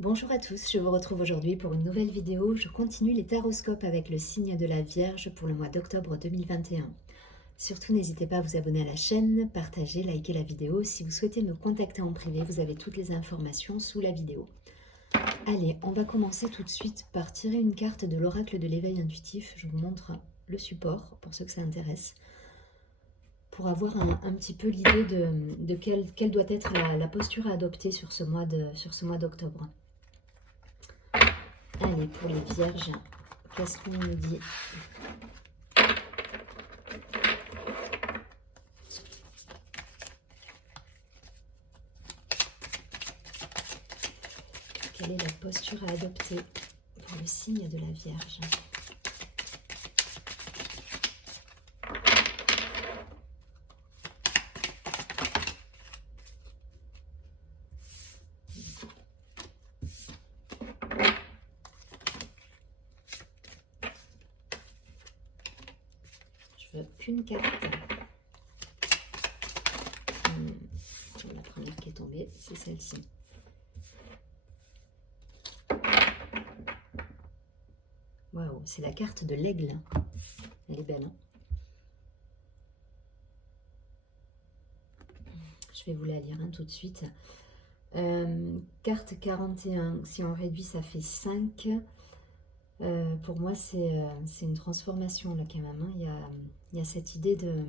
Bonjour à tous, je vous retrouve aujourd'hui pour une nouvelle vidéo. Je continue les taroscopes avec le signe de la Vierge pour le mois d'octobre 2021. Surtout, n'hésitez pas à vous abonner à la chaîne, partager, liker la vidéo. Si vous souhaitez me contacter en privé, vous avez toutes les informations sous la vidéo. Allez, on va commencer tout de suite par tirer une carte de l'oracle de l'éveil intuitif. Je vous montre le support pour ceux que ça intéresse, pour avoir un petit peu l'idée de quelle doit être la posture à adopter sur ce mois d'octobre. Allez, pour les vierges, qu'est-ce qu'on nous dit? Quelle est la posture à adopter pour le signe de la Vierge? Je veux qu'une carte. La première qui est tombée, c'est celle-ci. Waouh, c'est la carte de l'aigle. Elle est belle, hein? Je vais vous la lire tout de suite. Carte 41, si on réduit, ça fait 5. Pour moi, c'est une transformation, là, quand même, hein. Il y a cette idée de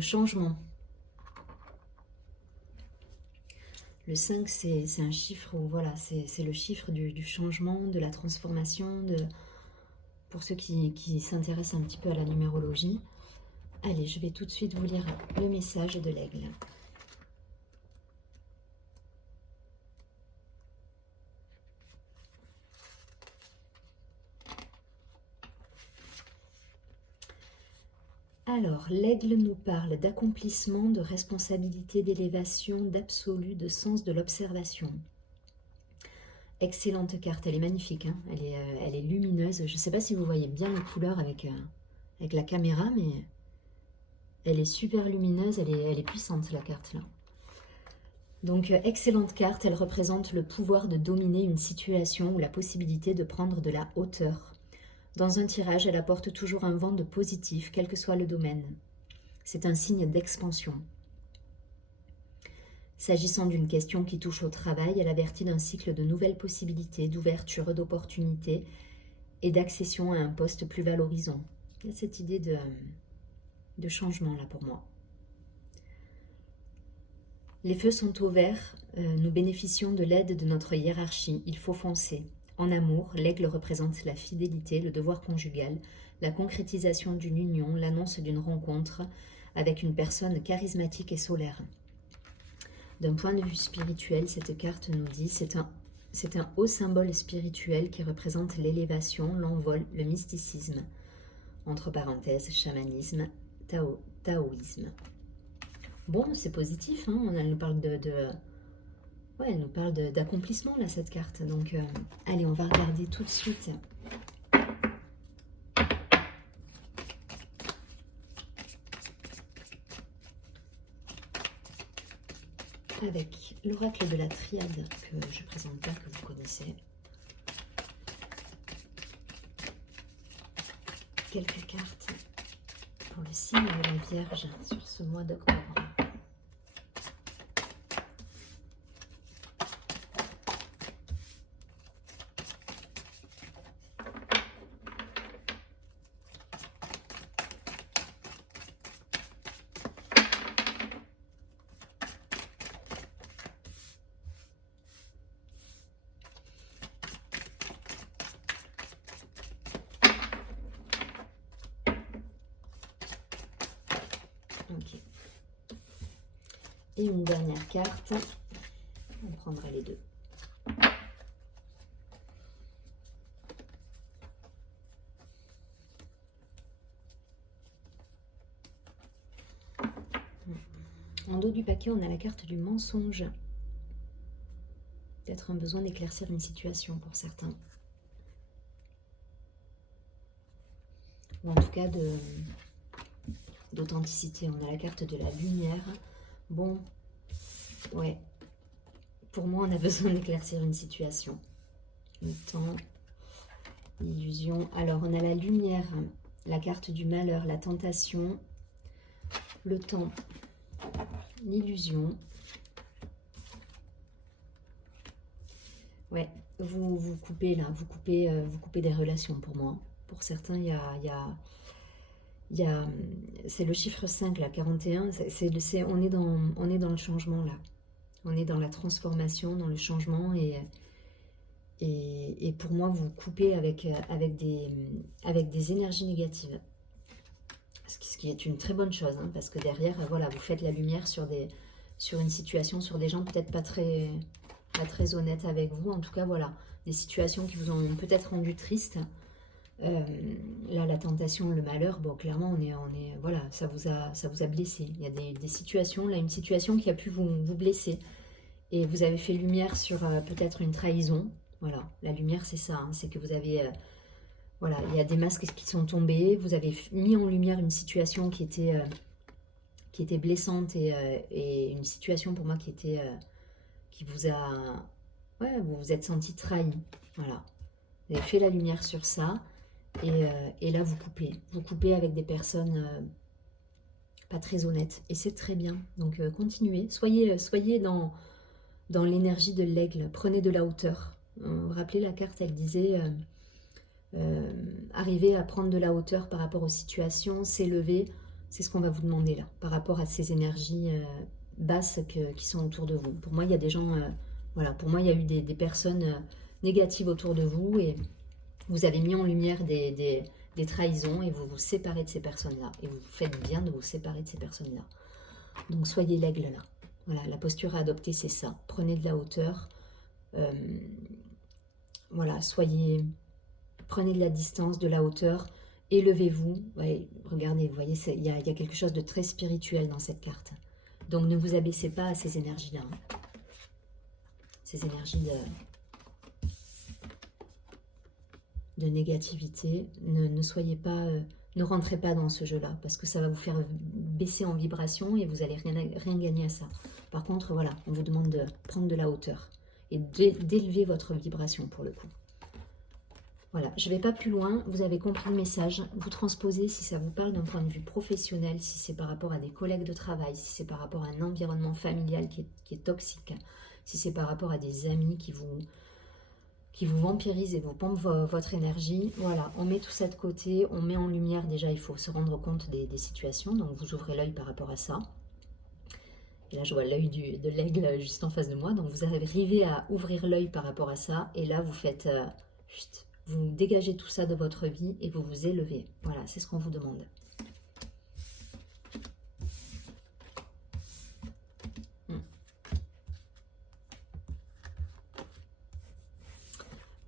changement. Le 5, c'est un chiffre où, voilà, c'est le chiffre du changement, de la transformation, pour ceux qui s'intéressent un petit peu à la numérologie. Allez, je vais tout de suite vous lire le message de l'aigle. Alors, l'aigle nous parle d'accomplissement, de responsabilité, d'élévation, d'absolu, de sens de l'observation. Excellente carte, elle est magnifique, hein. Elle est lumineuse. Je ne sais pas si vous voyez bien les couleurs avec la caméra, mais elle est super lumineuse, elle est puissante, la carte là. Donc, excellente carte, elle représente le pouvoir de dominer une situation ou la possibilité de prendre de la hauteur. Dans un tirage, elle apporte toujours un vent de positif, quel que soit le domaine. C'est un signe d'expansion. S'agissant d'une question qui touche au travail, elle avertit d'un cycle de nouvelles possibilités, d'ouverture, d'opportunités et d'accession à un poste plus valorisant. Il y a cette idée de changement là pour moi. Les feux sont au vert, nous bénéficions de l'aide de notre hiérarchie, il faut foncer. En amour, l'aigle représente la fidélité, le devoir conjugal, la concrétisation d'une union, l'annonce d'une rencontre avec une personne charismatique et solaire. D'un point de vue spirituel, cette carte nous dit c'est un haut symbole spirituel qui représente l'élévation, l'envol, le mysticisme. Entre parenthèses, chamanisme, taoïsme. Bon, c'est positif, hein. Elle nous parle elle nous parle d'accomplissement, là, cette carte. Donc, allez, on va regarder tout de suite. Avec l'oracle de la triade que je présente pas, que vous connaissez. Quelques cartes pour le signe de la Vierge sur ce mois d'octobre. Ok. Et une dernière carte. On prendra les deux. En dos du paquet, on a la carte du mensonge. Peut-être un besoin d'éclaircir une situation pour certains. Ou en tout cas d'authenticité. On a la carte de la lumière. Bon, ouais. pour moi, on a besoin d'éclaircir une situation. Le temps, l'illusion. Alors, on a la lumière, la carte du malheur, la tentation, le temps, l'illusion. Ouais, vous coupez là, vous coupez des relations pour moi. Pour certains, c'est le chiffre 5, là, 41, on est dans le changement là. On est dans la transformation, dans le changement et pour moi, vous coupez avec des énergies négatives. Ce qui est une très bonne chose, hein, parce que derrière, voilà, vous faites la lumière sur une situation, sur des gens peut-être pas très honnêtes avec vous. En tout cas, voilà, des situations qui vous ont peut-être rendu triste. Là, la tentation, le malheur, bon, clairement, voilà, ça vous a blessé. Il y a des situations, là, une situation qui a pu vous blesser. Et vous avez fait lumière sur peut-être une trahison. Voilà, la lumière, c'est ça, hein, c'est que vous avez... voilà, il y a des masques qui sont tombés. Vous avez mis en lumière une situation qui était blessante et une situation pour moi qui vous a... Ouais, vous vous êtes senti trahi. Voilà, vous avez fait la lumière sur ça. Et là, vous coupez. Vous coupez avec des personnes pas très honnêtes. Et c'est très bien. Donc, continuez. Soyez dans l'énergie de l'aigle. Prenez de la hauteur. Vous vous rappelez, la carte, elle disait arriver à prendre de la hauteur par rapport aux situations, s'élever. C'est ce qu'on va vous demander là, par rapport à ces énergies basses qui sont autour de vous. Pour moi, il y a des gens... voilà, pour moi, il y a eu des personnes négatives autour de vous et... Vous avez mis en lumière des trahisons et vous vous séparez de ces personnes-là. Et vous faites bien de vous séparer de ces personnes-là. Donc soyez l'aigle là. Voilà, la posture à adopter, c'est ça. Prenez de la hauteur. Voilà, prenez de la distance, de la hauteur. Élevez-vous. Ouais, regardez, vous voyez, il y a quelque chose de très spirituel dans cette carte. Donc ne vous abaissez pas à ces énergies-là. Hein. Ces énergies de négativité, ne soyez pas, ne rentrez pas dans ce jeu-là, parce que ça va vous faire baisser en vibration et vous n'allez rien gagner à ça. Par contre, voilà, on vous demande de prendre de la hauteur et d'élever votre vibration pour le coup. Voilà, je ne vais pas plus loin, vous avez compris le message, vous transposez si ça vous parle d'un point de vue professionnel, si c'est par rapport à des collègues de travail, si c'est par rapport à un environnement familial qui est toxique, si c'est par rapport à des amis qui vous vampirise et vous pompe votre énergie. Voilà, on met tout ça de côté, on met en lumière, déjà il faut se rendre compte des situations, donc vous ouvrez l'œil par rapport à ça. Et là je vois l'œil de l'aigle juste en face de moi, donc vous arrivez à ouvrir l'œil par rapport à ça, et là vous faites, vous dégagez tout ça de votre vie et vous vous élevez. Voilà, c'est ce qu'on vous demande.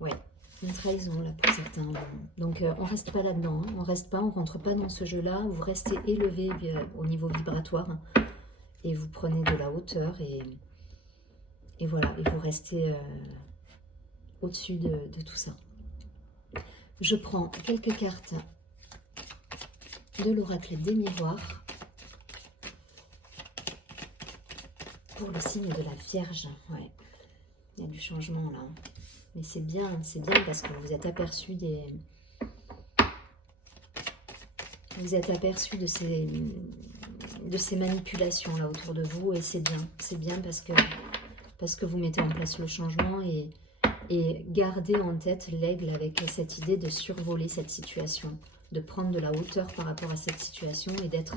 Ouais, une trahison là pour certains. Donc on reste pas là-dedans, hein. On rentre pas dans ce jeu-là. Vous restez élevé au niveau vibratoire et vous prenez de la hauteur et voilà, et vous restez au-dessus de tout ça. Je prends quelques cartes de l'oracle des miroirs pour le signe de la Vierge. Ouais, il y a du changement là. Mais c'est bien parce que vous êtes aperçu de ces manipulations là autour de vous et c'est bien parce que vous mettez en place le changement et gardez en tête l'aigle avec cette idée de survoler cette situation, de prendre de la hauteur par rapport à cette situation et d'être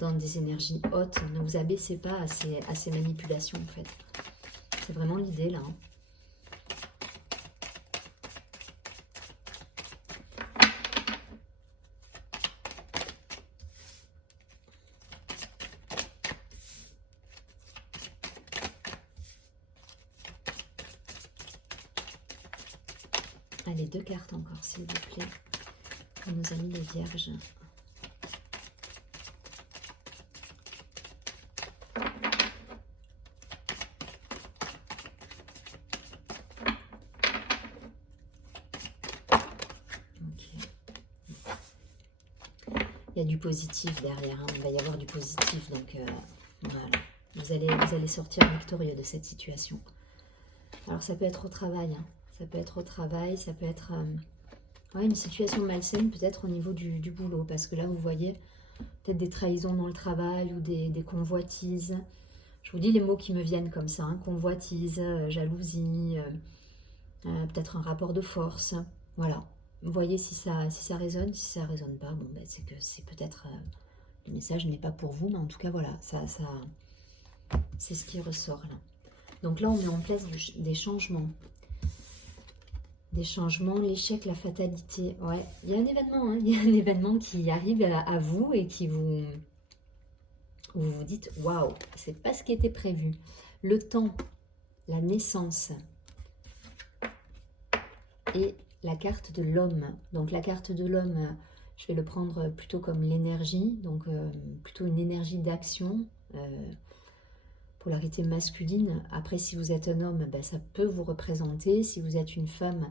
dans des énergies hautes. Ne vous abaissez pas à ces manipulations en fait. C'est vraiment l'idée là. Hein. Allez, 2 cartes encore, s'il vous plaît, pour nos amis les vierges. Ok. Il y a du positif derrière, hein. Il va y avoir du positif, donc voilà. Vous allez sortir victorieux de cette situation. Alors ça peut être au travail, hein. Ça peut être au travail, ça peut être ouais, une situation malsaine peut-être au niveau du boulot. Parce que là, vous voyez, peut-être des trahisons dans le travail ou des convoitises. Je vous dis les mots qui me viennent comme ça, hein. Convoitise, jalousie, peut-être un rapport de force. Voilà. Vous voyez si ça résonne. Si ça résonne pas, bon, ben, c'est que c'est peut-être... le message n'est pas pour vous, mais en tout cas, voilà, c'est ce qui ressort là. Donc là, on met en place des changements. Des changements, l'échec, la fatalité. Ouais, il y a un événement, hein, il y a un événement qui arrive à vous et qui vous vous dites, waouh, c'est pas ce qui était prévu. Le temps, la naissance et la carte de l'homme. Donc la carte de l'homme, je vais le prendre plutôt comme l'énergie, donc plutôt une énergie d'action, polarité masculine. Après, si vous êtes un homme, ben, ça peut vous représenter. Si vous êtes une femme,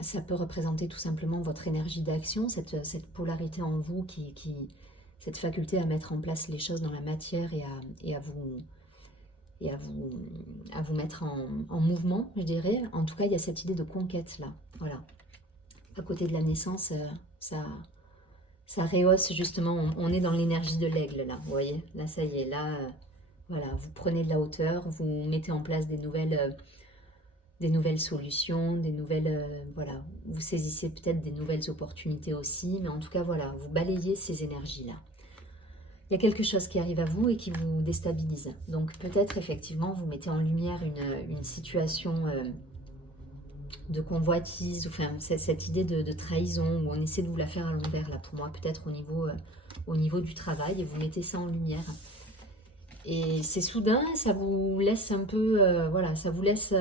ça peut représenter tout simplement votre énergie d'action, cette polarité en vous, cette faculté à mettre en place les choses dans la matière et à vous mettre en mouvement, je dirais. En tout cas, il y a cette idée de conquête là. Voilà. À côté de la naissance, ça rehausse justement. On est dans l'énergie de l'aigle là. Vous voyez, là, ça y est. Là, voilà, vous prenez de la hauteur, vous mettez en place des nouvelles solutions, voilà. Vous saisissez peut-être des nouvelles opportunités aussi, mais en tout cas, voilà, vous balayez ces énergies là. Il y a quelque chose qui arrive à vous et qui vous déstabilise. Donc peut-être effectivement vous mettez en lumière une situation de convoitise, enfin cette idée de trahison où on essaie de vous la faire à l'envers là pour moi, peut-être au niveau du travail, et vous mettez ça en lumière. Et c'est soudain, ça vous laisse un peu, voilà, ça vous laisse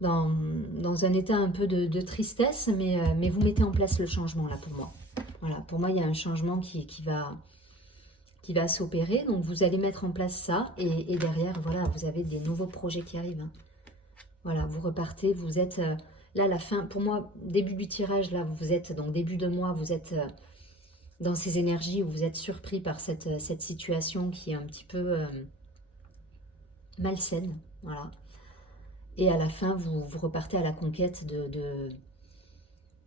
dans un état un peu de tristesse, mais vous mettez en place le changement là pour moi. Voilà, pour moi il y a un changement qui va s'opérer, donc vous allez mettre en place ça, et derrière, voilà, vous avez des nouveaux projets qui arrivent, hein. Voilà, vous repartez, vous êtes, là, la fin, pour moi, début du tirage, là, vous êtes, donc début de mois, vous êtes dans ces énergies où vous êtes surpris par cette situation qui est un petit peu malsaine, voilà. Et à la fin, vous repartez à la conquête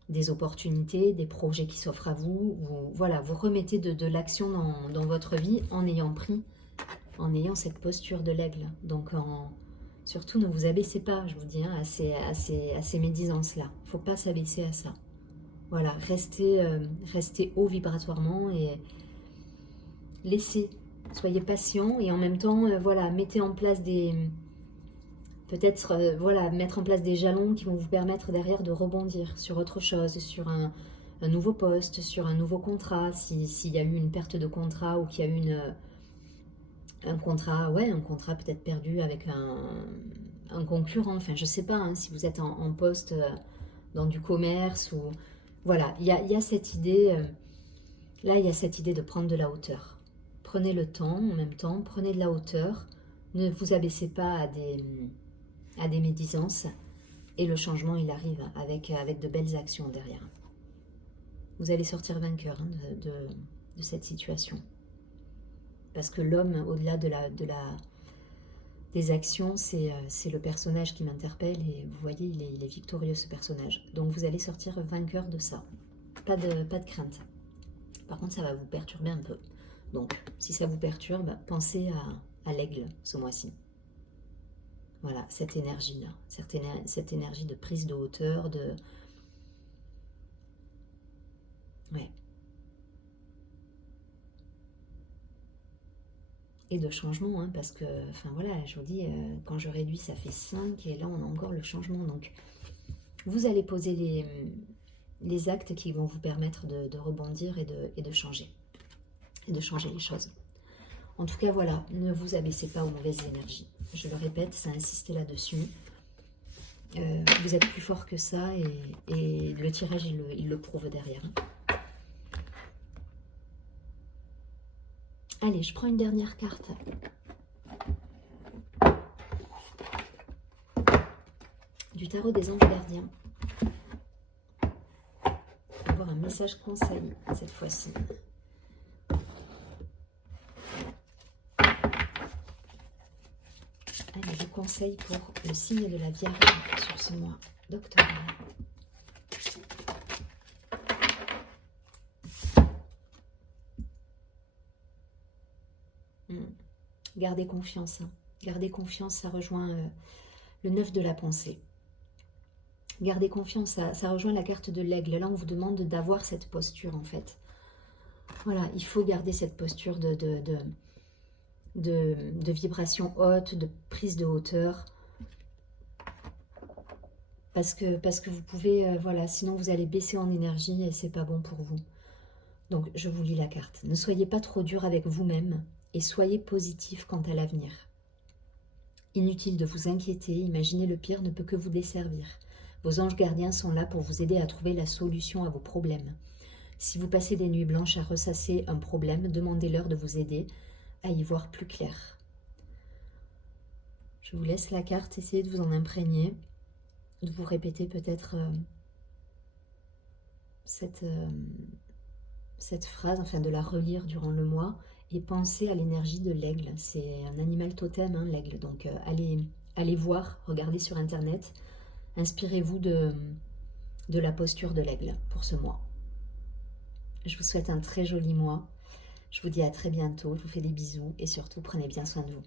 des opportunités, des projets qui s'offrent à vous. Voilà, vous remettez de l'action dans votre vie en ayant cette posture de l'aigle. Donc, surtout, ne vous abaissez pas, je vous dis, hein, à ces médisances-là. Il ne faut pas s'abaisser à ça. Voilà, restez haut vibratoirement et laissez, soyez patient, et en même temps, voilà, mettez en place peut-être voilà, mettre en place des jalons qui vont vous permettre derrière de rebondir sur autre chose, sur un nouveau poste, sur un nouveau contrat, s'il y a eu une perte de contrat ou qu'il y a eu un contrat peut-être perdu avec un concurrent, enfin je sais pas, hein, si vous êtes en poste dans du commerce, ou voilà, il y a cette idée, là il y a cette idée de prendre de la hauteur. Prenez le temps en même temps, prenez de la hauteur, ne vous abaissez pas à des médisances, et le changement il arrive avec de belles actions derrière. Vous allez sortir vainqueur, hein, de cette situation, parce que l'homme, au-delà des actions, c'est le personnage qui m'interpelle, et vous voyez, il est victorieux, ce personnage. Donc vous allez sortir vainqueur de ça, pas de crainte. Par contre, ça va vous perturber un peu, donc si ça vous perturbe, pensez à l'aigle ce mois-ci. Voilà, cette énergie-là, cette énergie de prise de hauteur, ouais. Et de changement, hein, parce que, enfin voilà, je vous dis, quand je réduis, ça fait 5, et là, on a encore le changement. Donc, vous allez poser les actes qui vont vous permettre de rebondir et de changer les choses. En tout cas, voilà, ne vous abaissez pas aux mauvaises énergies. Je le répète, ça a insisté là-dessus. Vous êtes plus fort que ça, et le tirage, il le prouve derrière. Allez, je prends une dernière carte. Du tarot des anges gardiens. On va avoir un message conseil cette fois-ci. Allez, je conseils pour le signe de la Vierge sur ce mois d'octobre. Gardez confiance. Hein. Gardez confiance, ça rejoint le 9 de la pensée. Gardez confiance, ça rejoint la carte de l'aigle. Là, on vous demande d'avoir cette posture, en fait. Voilà, il faut garder cette posture de vibration haute, de prise de hauteur. Parce que vous pouvez, voilà, sinon vous allez baisser en énergie et c'est pas bon pour vous. Donc, je vous lis la carte. Ne soyez pas trop dur avec vous-même et soyez positif quant à l'avenir. Inutile de vous inquiéter, imaginer le pire ne peut que vous desservir. Vos anges gardiens sont là pour vous aider à trouver la solution à vos problèmes. Si vous passez des nuits blanches à ressasser un problème, demandez-leur de vous aider à y voir plus clair. Je vous laisse la carte, essayez de vous en imprégner, de vous répéter peut-être cette phrase, enfin de la relire durant le mois, et pensez à l'énergie de l'aigle. C'est un animal totem, hein, l'aigle, donc allez voir, regardez sur internet, inspirez-vous de la posture de l'aigle pour ce mois. Je vous souhaite un très joli mois. Je vous dis à très bientôt. Je vous fais des bisous et surtout, prenez bien soin de vous.